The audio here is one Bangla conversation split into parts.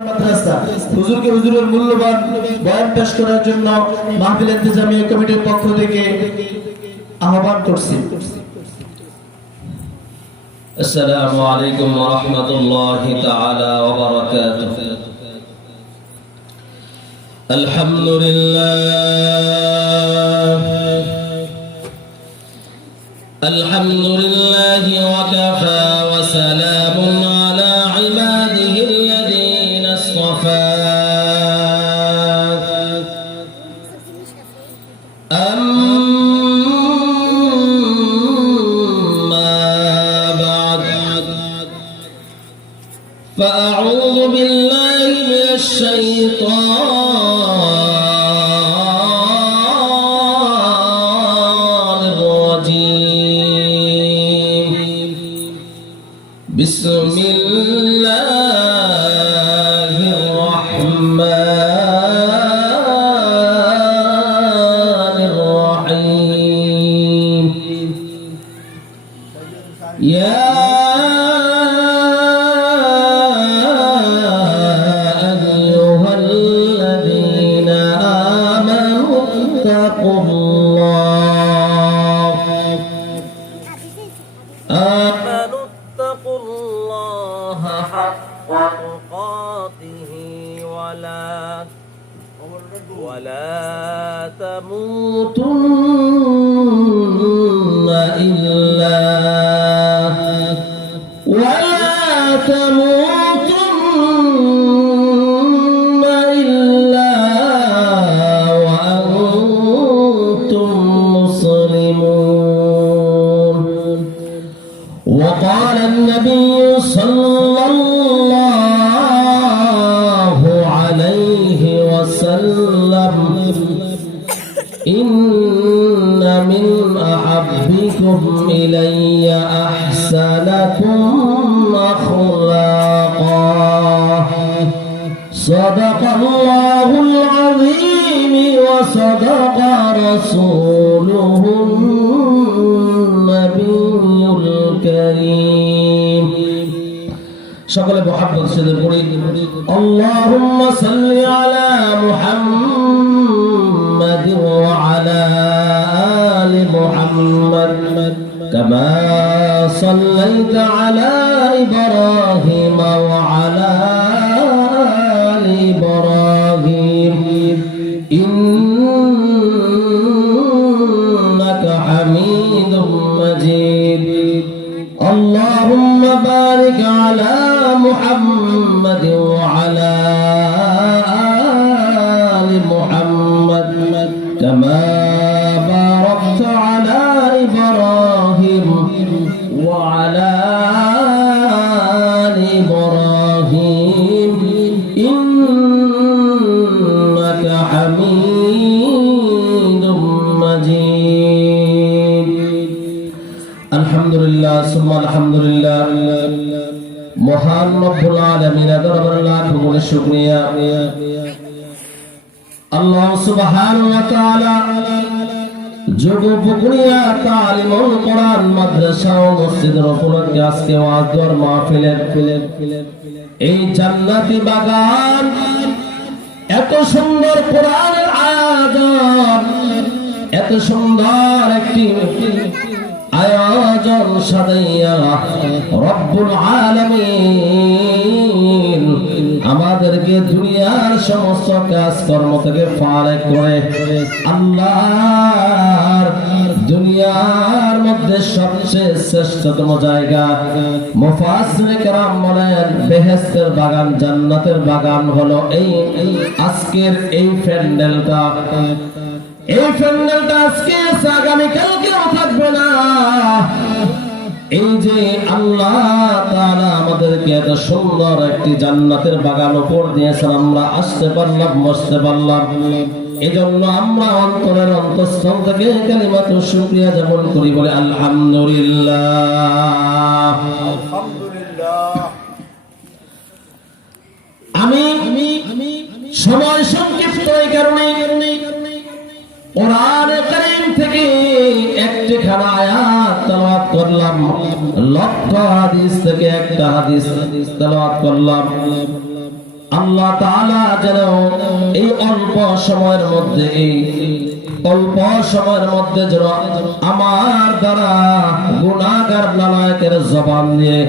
মাদ্রাসা হুজুরকে হুজুরের মূল্যবান বয়ান পেশ করার জন্য মাহফিল ইন্তেজামিয়া কমিটির পক্ষ থেকে আহ্বান করছি। আসসালামু আলাইকুম ওয়া রাহমাতুল্লাহি তাআলা ওয়া বারাকাতুহু। আলহামদুলিল্লাহি ওয়া কাফা ওয়া সালামুন আলা ইবাদিহি আল্লাযীনা ইসতাফা। فأعوذ بالله من الشيطان الرجيم. بسم الله الرحمن الرحيم. يا اتقوا الله حق تقاته ولا تموتن إلا وأنتم مسلمون. وقال النبي صلى الله عليه وسلم إن من أحبكم إلي أحسنكم أخلاقا. صدق الله العظيم وصدق رسوله النبي الكريم. সকলে মুহাব্বত সাথে পড়ি আল্লাহুম্মা সাল্লি আলা মুহাম্মাদ ওয়া আলা আলি মুহাম্মাদ কামা সাল্লাইতা আলা ইব্রাহিম ওয়া আলা আলি ইব্রাহিম ইন্নাকা হামিদুম মাজিদ. اللهم بارك على محمد وعلى آل محمد كما باركت على إبراهيم وعلى آل إبراهيم إنك حميد مجيد. আলহামদুলিল্লাহ সুম্মা আলহামদুলিল্লাহ। মহান রব্বুল আলামিনের দরবারে লাখ কোটি শুকরিয়া। আল্লাহ সুবহানাহু ওয়া তাআলা যোগপুকুরিয়া তালিমুল কোরআন মাদ্রাসা ও মসজিদের উপলক্ষে আজকে ওয়াজ ও মাহফিলের এই জান্নাতি বাগান, এত সুন্দর কোরআনের আয়াত, এত সুন্দর একটি আয়োজন সাজাইয়া রব্বুল আলামিন আমাদেরকে দুনিয়ার সমস্ত কাজকর্ম থেকে ফারেক করে আল্লাহর দুনিয়ার মধ্যে সবচেয়ে শ্রেষ্ঠতম জায়গা মুফাসসিরিনে কেরাম বলেন বেহেশতের বাগান, জান্নাতের বাগান হলো এই আজকের এই প্যান্ডেলটা। এই প্যান্ডেলটা আজকে আছে, আগামীকালকেও থাকবে না। এই যে আল্লাহ তাআলা আমাদেরকে এত সুন্দর একটি জান্নাতের বাগান উপর দিয়েছেন, আমরা আসতে পারলাম, বসতে পারলাম, এজন্য আমরা অন্তরের অন্তঃস্থল থেকে কালিমাতুশ শুকরিয়া জ্ঞাপন করি, বলে আলহামদুলিল্লাহ। আমি সময় সংক্ষিপ্ত এই কারণে কোরআনে কারীম থেকে একটি খানা আয়াত তেলাওয়াত করলাম, লক্ষ হাদিস থেকে একটা হাদিস তেলাওয়াত করলাম। আল্লাহ তাআলা যেন এই অল্প সময়ের মধ্যে যেন আমার দ্বারা গুনাহগার নালায়েকের জবান দিয়ে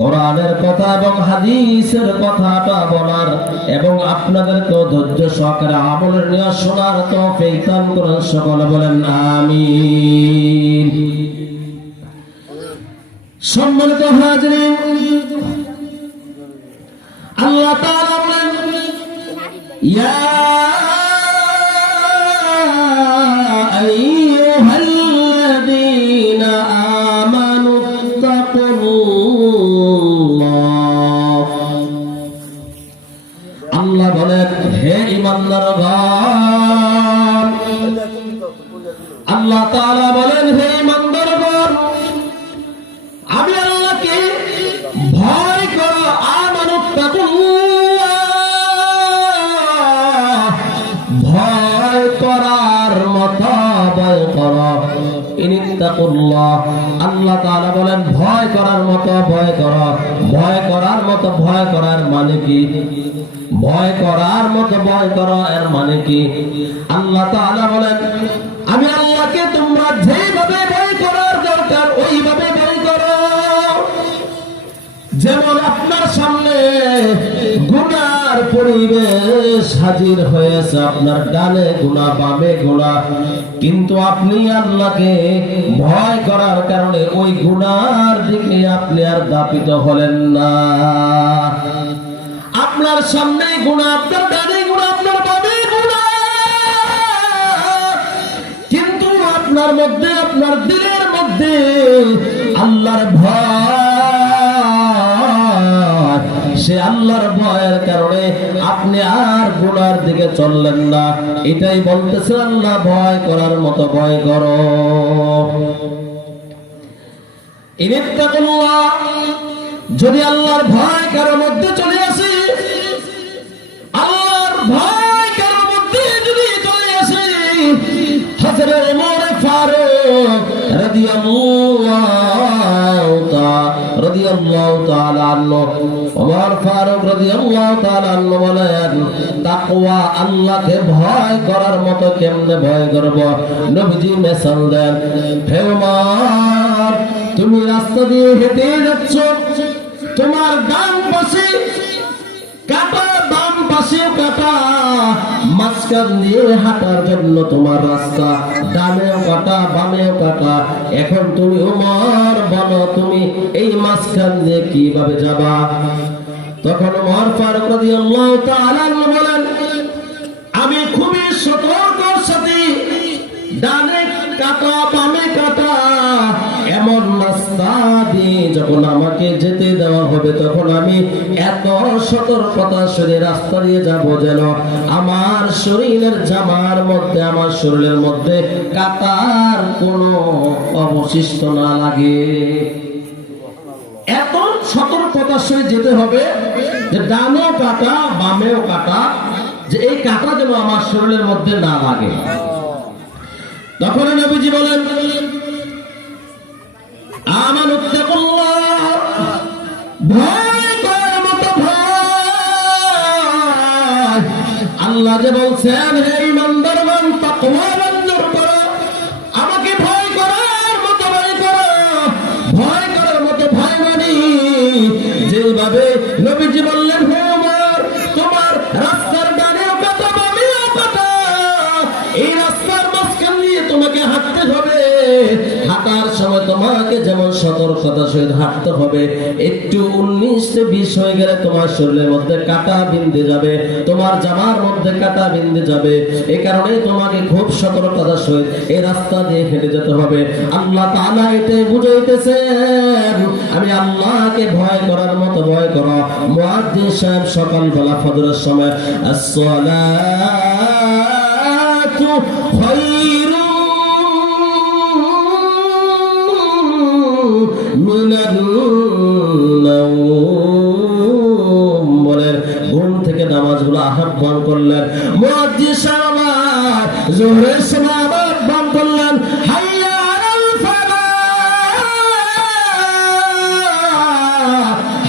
কোরআনের কথা এবং হাদিসের কথাটা বলার এবং আপনাদেরকেও ধৈর্য সহকারে আমলের নিয়ে শোনার তৌফিক দান করেন। সকলে বলেন আমিন। সম্মানিত হাজিরিন, আল্লাহ তাআলা বলেন, ইয়া আইয়ুহাল্লাযীনা আমানুত্তাকুল্লাহ। আল্লাহ বলেন, হে ঈমানদারগণ। আল্লাহ তাআলা বলেন, হে ঈমানদারগণ, আমি আল্লাহকে ভয় করো। ভয় করার মতো ভয় করো। ইনিত্তাকুল্লাহ। আল্লাহ তাআলা বলেন, ভয় করার মতো ভয় করো। ভয় করার মতো ভয় করার মানে কি? ভয় করার মতো ভয় করো এর মানে কি? আল্লাহ তাআলা বলেন, আমি আল্লাহকে তোমরা যেভাবে ভয় করার দরকার ওইভাবে ভয় করো। যেমন আপনার সামনে গুনার পরিবেশ হাজির হয়েছে, আপনার ডানে গুনাহ বামে গুনাহ, কিন্তু আপনি আল্লাহকে ভয় করার কারণে ওই গুনার দিকে আপনি আর দাপিত হলেন না। আপনার সামনে গুনাহ, আপনার ডানে গুনাহ, আপনার বামে গুনাহ, কিন্তু আপনার মধ্যে, আপনার দিলের মধ্যে আল্লাহর ভয়। সে আল্লাহর ভয়ের কারণে আপনি আর গুনার দিকে চললেন না। এটাই বলতেছে আল্লাহ, ভয় করার মতো ভয় করো। ইনিত্তাকুল্লাহ। যদি আল্লাহর ভয় কারোর মধ্যে চলে আসে, আল্লাহর ভয় কারোর মধ্যে যদি চলে আসে, হযরত ওমর ফারুক রাদিয়াল্লাহু তাআলা আনহু, ওমর ফারুক রাদিয়াল্লাহু তাআলা আনহু বলেন, তাকওয়া আল্লাহকে ভয় করার মতো কেমনে ভয় করব? নবীজি মেসাল দেন, হে ওমর, তুমি রাস্তা দিয়ে হেঁটে যাচ্ছ, তোমার ডান পাশে কাঁটা, বাম পাশে কাঁটা, মাঝখান দিয়ে হাঁটার জন্য তোমার রাস্তা, ডানেও কাঁটা বামেও কাঁটা। এখন তুমি ওমর বলো, তুমি এই মাঝখান দিয়ে কিভাবে যাবা? তখন ওমর ফারুক রাদিয়াল্লাহু তাআলা আনহু বলেন, আমি খুবই সতর্কতার সাথে ডানে কাঁটা বামে কাঁটা এমন রাস্তা দিয়ে যখন আমাকে যেতে দেওয়া হবে, তখন আমি এত সতর্কতার সাথে রাস্তা দিয়ে যাব যেন আমার শরীরের জামার মধ্যে, আমার শরীরের মধ্যে কাঁটার কোনো অবশিষ্ট না লাগে। এত সতর্কতার সাথে যেতে হবে যে ডানেও কাঁটা বামেও কাঁটা, যে এই কাঁটা যেন আমার শরীরের মধ্যে না লাগে। তখন নবীজি বলেন, আমানুত্তাকুল্লাহ, ভয় করার মতো ভয়। আল্লাহ যে বলছেন, হে ঈমানদারগণ, তাকওয়া অর্জন করো, আমাকে ভয় করার মতো ভয় করো। ভয় করার মতো ভয় মানে যেভাবে নবীজি বললেন, হে ওমর, তোমার রাস্তার ডানেও কাঁটা বামেও কাঁটা, এই রাস্তার মাঝখান দিয়ে তোমাকে হাঁটতে হবে। হাঁটার সময় তোমাকে যেমন সতর্কতার সহিত হাঁটতে হবে, একটু 19-20 হয়ে গেলে তোমার শরীরের মধ্যে কাঁটা বিঁধে যাবে, তোমার জামার মধ্যে কাঁটা বিঁধে যাবে। এই কারণে তোমাকে খুব সতর্কতার সহিত এই রাস্তা দিয়ে হেঁটে যেতে হবে। আল্লাহ তাআলা এটাই বুঝাইতেছেন, আমি আল্লাহকে ভয় করার মতো ভয় করো। মুয়াজ্জিন সাহেব সকালবেলা ফজরের সময় আসসালাতু খায়রুম মিনান নাওম বলেন, ঘুম থেকে নামাজগুলো আহ্বান করলেন। মুয়াজ্জিন সাহেব যোহরের সময় আহ্বান করলেন, হাইয়া আলাল ফালাহ,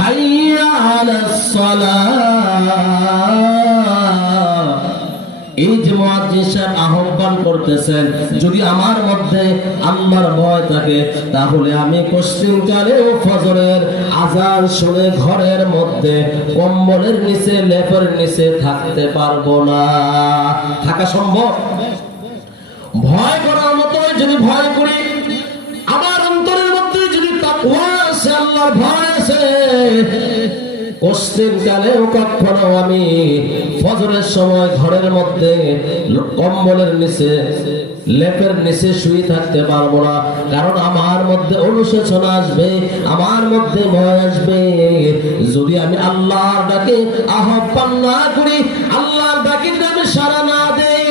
হাইয়া আলাস সালাহ। এই যে মুয়াজ্জিন সাহেব আহ্বান করতেছেন, যদি আমার মধ্যে আল্লাহর ভয় থাকে তাহলে আমি পশ্চিমকালেও ফজরের আযান শুনে ঘরের মধ্যে কম্বলের নিচে লেপের নিচে থাকতে পারবো না। থাকা সম্ভব? ভয় করার মতো যদি ভয় করি, আমার অন্তরের মধ্যে যদি তাকওয়া আছে, আল্লাহর ভয় আছে, পশ্চিমকালেও কখনো আমি ফজরের সময় ঘরের মধ্যে কম্বলের নিচে লেপের নিচে শুয়ে থাকতে পারবো না। কারণ আমার মধ্যে অনুশোচনা আসবে, আমার মধ্যে ভয় আসবে। যদি আমি আল্লাহর ডাকে আহ্বান না করি, আল্লাহর ডাকে যদি আমি সাড়া না দেই,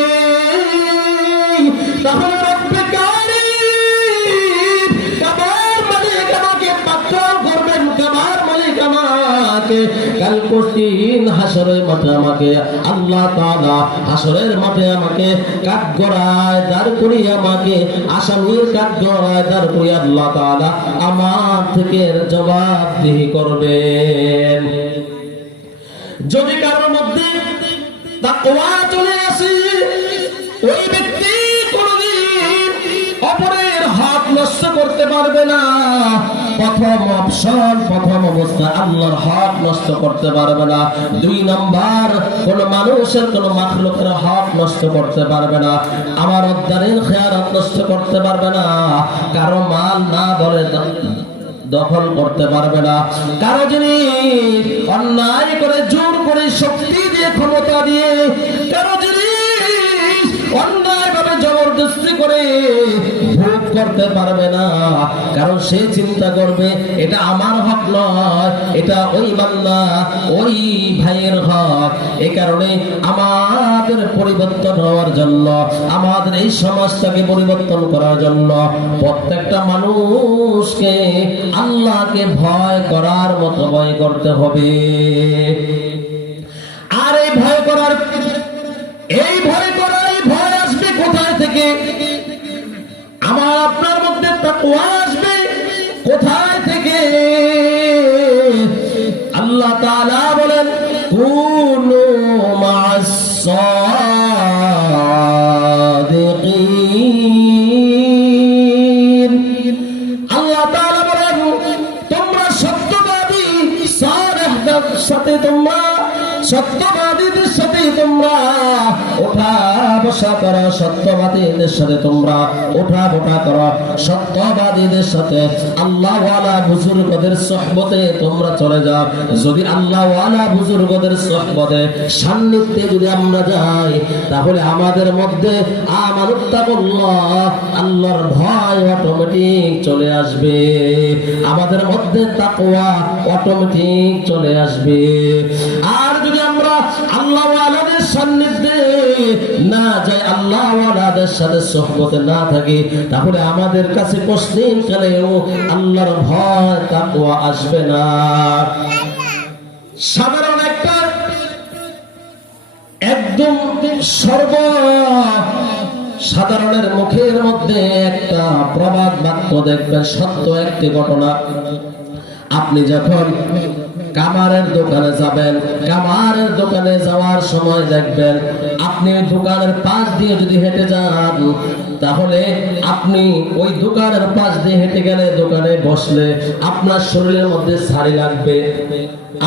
তাহলে রব্বে কারীম কাবার মালিক আমাকে পাকড়াও করবেন, কাবার মালিক আমাকে কাল কঠিন হাসরের মাঠে আমাকে আল্লাহ তাআলা হাসরের মাঠে আমাকে কাঠগড়ায় দাঁড় করিয়ে, আমাকে আসামির কাঠগড়ায় দাঁড় করিয়ে আল্লাহ তাআলা আমার থেকে জবাবদিহি করবেন। যদি কারোর মধ্যে তাকওয়া চলে আসে, ওই ব্যক্তি কোনদিন অপরের হক নষ্ট করতে পারবে না। প্রথম অপশন, প্রথম অবস্থা, আল্লাহর হক নষ্ট করতে পারবে না। 2 নাম্বার, কোন মানুষের কোন মাখলুকের হক নষ্ট করতে পারবে না। আমার উদ্দারের খেয়ানত নষ্ট করতে পারবে না। কারো মাল না বলে দখল করতে পারবে না। কারো জিনিস অন্যায় করে, জোর করে, শক্তি দিয়ে, ক্ষমতা দিয়ে কারো জিনিস অন্যায় ভাবে জবরদস্তি করে ভোগ করতে পারবে না। কারণ সে চিন্তা করবে এটা আমার হক নয়, এটা ওই বান্দা, ওই ভাইয়ের হক। এই কারণে আমাদের পরিবর্তন হওয়ার জন্য, আমাদের এই সমাজটাকে পরিবর্তন করার জন্য প্রত্যেকটা মানুষকে আল্লাহকে ভয় করার মতো ভয় করতে হবে। আর এই ভয় করার, এই ভয় আসবে কোথায় থেকে? আমার আপনার মধ্যে তাকওয়া আসবে কোথায় থেকে? আল্লাহ তাআলা বলেন, কুনু মা'আস সাদিকিন। আল্লাহ তাআলা বলেন, তোমরা সত্যবাদী, সালেহদের সাথে, তোমরা সত্যবাদীদের সাথে তোমরা ওঠা বসা করো, সত্যবাদীদের সাথে তোমরা ওঠা বসা করো, সত্যবাদীদের সাথে আল্লাহওয়ালা বুজুর্গদের সোহবতে তোমরা চলে যাও। যদি আল্লাহওয়ালা বুজুর্গদের সোহবতে, সান্নিধ্যে যদি আমরা যাই, তাহলে আমাদের মধ্যে আমানুত্তাকুল্লাহ, আল্লাহর ভয় অটোমেটিক চলে আসবে। আমাদের মধ্যে তাকওয়া অটোমেটিক চলে আসবে। আর যদি আমরা আল্লাহওয়ালাদের সান্নিধ্যে না যাই, আল্লাহওয়ালাদের সাথে সোহবতে না থাকি, তাহলে আমাদের কাছে পশ্চিমকালেও আল্লাহর ভয় তাকওয়া আসবে না। সাধারণ একটা একদম সাধারণের মুখের মধ্যে একটা প্রবাদ বাক্য দেখবেন, সত্য একটি ঘটনা। আপনি যখন কামারের দোকানে যাবেন, কামারের দোকানে যাওয়ার সময় দেখবেন, আপনি ওই দোকানের পাশ দিয়ে যদি হেঁটে যান, তাহলে আপনি ওই দোকানের পাশ দিয়ে হেঁটে গেলে, দোকানে বসলে আপনার শরীরের মধ্যে ছাড়ি লাগবে।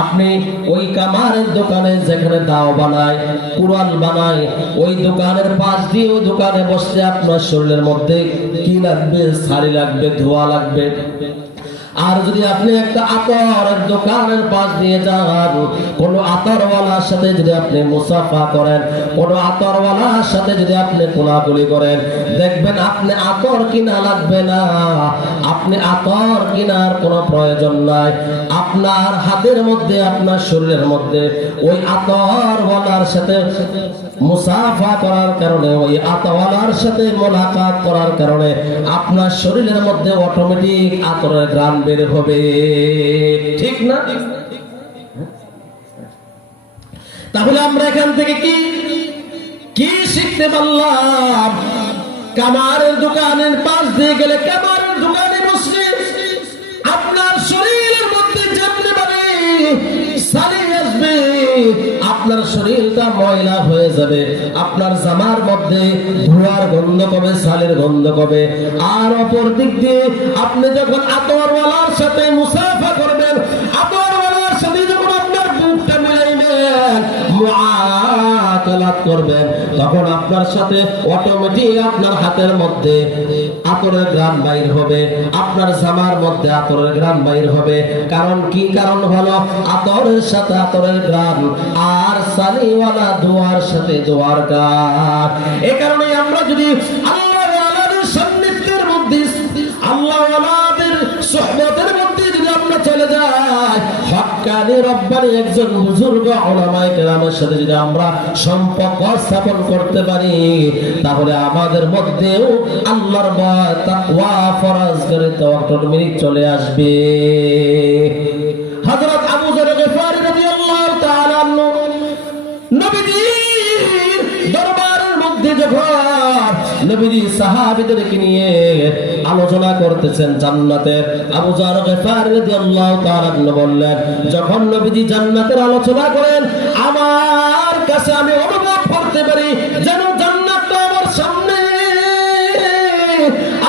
আপনি ওই কামারের দোকানে যেখানে দাও বানায়, কুড়াল বানায়, ওই দোকানের পাশ দিয়ে ওই দোকানে বসলে আপনার শরীরের মধ্যে কি লাগবে? ছাড়ি লাগবে, ধোয়া লাগবে। আর যদি আপনি একটা আতরের দোকানের পাশ দিয়ে যান, কোনো আতরওয়ালার সাথে যদি আপনি মুসাফা করেন, কোনো আতরওয়ালার সাথে যদি আপনি কোলাকুলি করেন, দেখবেন আপনি আতর কিনা লাগবে না, আপনি আতর কিনার কোনো প্রয়োজন নাই। আপনার হাতের মধ্যে, আপনার শরীরের মধ্যে ওই আতরওয়ালার সাথে মুসাফা করার কারণে, ওই আতরওয়ালার সাথে মোলাকাত করার কারণে আপনার শরীরের মধ্যে অটোমেটিক আতরের ঘ্রাণ বের হবে, ঠিক না? তাহলে আমরা এখান থেকে কি শিখতে পারলাম? কামারের দোকানের পাশ দিয়ে গেলে, কামারের দোকানে বসলে আপনার শরীরের মধ্যে যেমনি ভাবে ছাড়ি আসবে, আপনার শরীরটা ময়লা হয়ে যাবে, আপনার জামার মধ্যে ধোঁয়ার গন্ধ কবে, সালের গন্ধ কবে। আর অপর দিক দিয়ে আপনি যখন আতরওয়ালার সাথে মুসাফা করবেন, আতরওয়ালার সাথে যখন আপনার বুকটা মিলাইবেন, মুআতালাত করবেন, তখন আপনার সাথে অটোমেটিক আপনার হাতের মধ্যে আতরের ঘ্রাণ বাইর হবে, আপনার জামার মধ্যে আতরের ঘ্রাণ বাইর হবে। কারণ কি? কারণ হলো আতরের সাথে আতরের ঘ্রাণ, আর সালিওয়ালা দোয়ার সাথে দোয়ার ঘ্রাণ। এই কারণে আমরা যদি আল্লাহর ওয়ালাদের সান্নিধ্যের মধ্যে, আল্লাহর ওয়ালাদের সুহবতের মধ্যে যদি আমরা চলে যাই, হক্কানি রব্বানি একজন বুজুর্গ উলামায়ে কেরামের সাথে যদি আমরা সম্পর্ক স্থাপন করতে পারি, তাহলে আমাদের মধ্যেও আল্লাহর ভয়, তাকওয়া, ফরজগারিতা অটোমেটিক চলে আসবে। হযরত আবু যর গিফারী রাদিয়াল্লাহু তাআলা আনহু নবীজির দরবারের মধ্যে যখন নবীজি সাহাবীদেরকে নিয়ে আলোচনা করতেছেন জান্নাতের, আবু যর গিফারী রাদিয়াল্লাহু তাআলা বললেন, যখন নবীজি জান্নাতের আলোচনা করেন, আমার কাছে আমি অনুভব করতে পারি যেন জান্নাতটা আমার সামনে।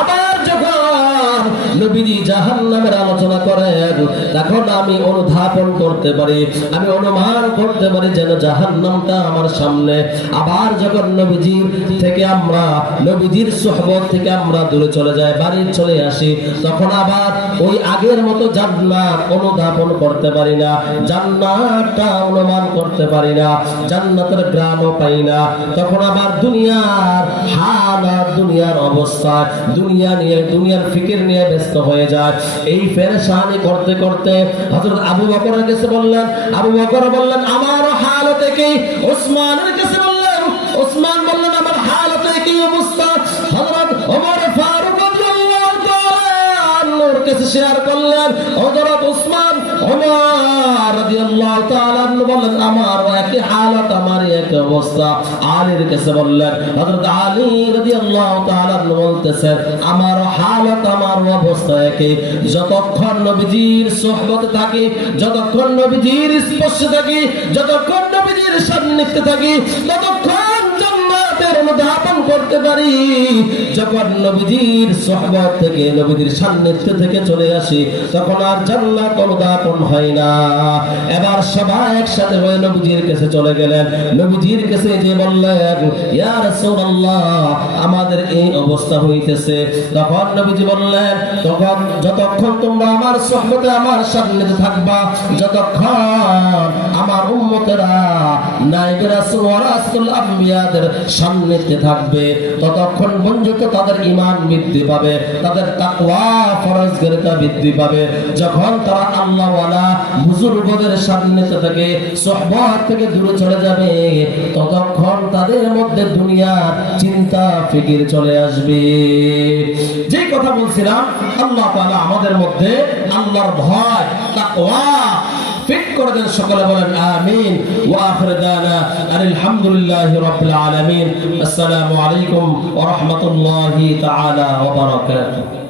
আবার যখন নবীজি জাহান্নামের আলোচনা করেন, তখন আমি অনুধাবন করতে পারি, আমি অনুমান করতে পারি যেন জাহান্নামটা আমার সামনে। আবার যখন নবীজির থেকে আমরা, নবীজির সুহবত থেকে আমরা দূরে চলে যাই, বাড়ি চলে আসি, তখন আবার ওই আগের মতো জান্নাত অনুধাবন করতে পারি না, জান্নাতটা অনুমান করতে পারি না, জান্নাতের গ্রামও পাই না। তখন আবার দুনিয়ার হালাত, দুনিয়ার অবস্থা, দুনিয়া নিয়ে, দুনিয়ার ফিকির নিয়ে ব্যস্ত হয়ে যায়। এই পেরেশানি করতে করতে হযরত আবু বকরের কাছে বললেন, আবু বকর বললেন আমার হালতে কি? ওসমানের কাছে বললেন, ওসমান বললেন আমার হালতে কি অবস্থা? হযরত ওমর ফারুক রাদিয়াল্লাহু তাআলা আনহুর কাছে শেয়ার করলেন, হযরত ওসমান, ওমর রাদিয়াল্লাহু তাআলা আনহু বললেন আমার একই হালত, আমার একই অবস্থা। আলীর কাছে বললেন, হযরত আলী রাদিয়াল্লাহু তাআলা আনহু বলতেছেন আমার হালত, আমার অবস্থা একই। যতক্ষণ নবীজির সুহবতে থাকি, যতক্ষণ নবীজির স্পর্শে থাকি, যতক্ষণ নবীজির সান্নিধ্যে থাকি, ততক্ষণ জান্নাতের অনুধাবন করতে পারি। যখন নবীজির সুহবত থেকে, নবীজির সান্নিধ্য থেকে চলে আসি, তখন আর জান্নাত অনুধাবন হয় না। এবার সবাই একসাথে হয়ে নবীজির কাছে চলে গেলেন। নবীজির কাছে যে বললেন, ইয়া রাসূলুল্লাহ আমাদের এই অবস্থা হইতেছে। তখন নবীজি বললেন, তখন যতক্ষণ তোমরা আমার সুহবতে, আমার সান্নিধ্যে থাকবা, যতক্ষণ আমার উম্মতেরা নায়েবে রাসূল ওয়া রাসূল আম্বিয়াদের সান্নিধ্যে থাকবে, ততক্ষণ পর্যন্ত তাদের ঈমান বৃদ্ধি পাবে, তাদের তাকওয়া, ফরজগারিতা বৃদ্ধি পাবে। যখন তারা আল্লাহ ওয়ালা বুজুর্গদের সান্নিধ্য থেকে, সুহবত থেকে দূরে চলে যাবে, ততক্ষণ তাদের মধ্যে দুনিয়ার চিন্তা ফিকির চলে আসবে। যে কথা বলছিলাম, আল্লাহ তাআলা আমাদের মধ্যে আল্লাহর ভয়, তাকওয়া ফিট করে দেন। সকলে বলেন আমিন। ওয়া আখিরু দানা আলহামদুলিল্লাহি রাব্বিল আলামিন। আসসালামু আলাইকুম ওয়া রাহমাতুল্লাহি তাআলা ওয়া বারাকাতুহু।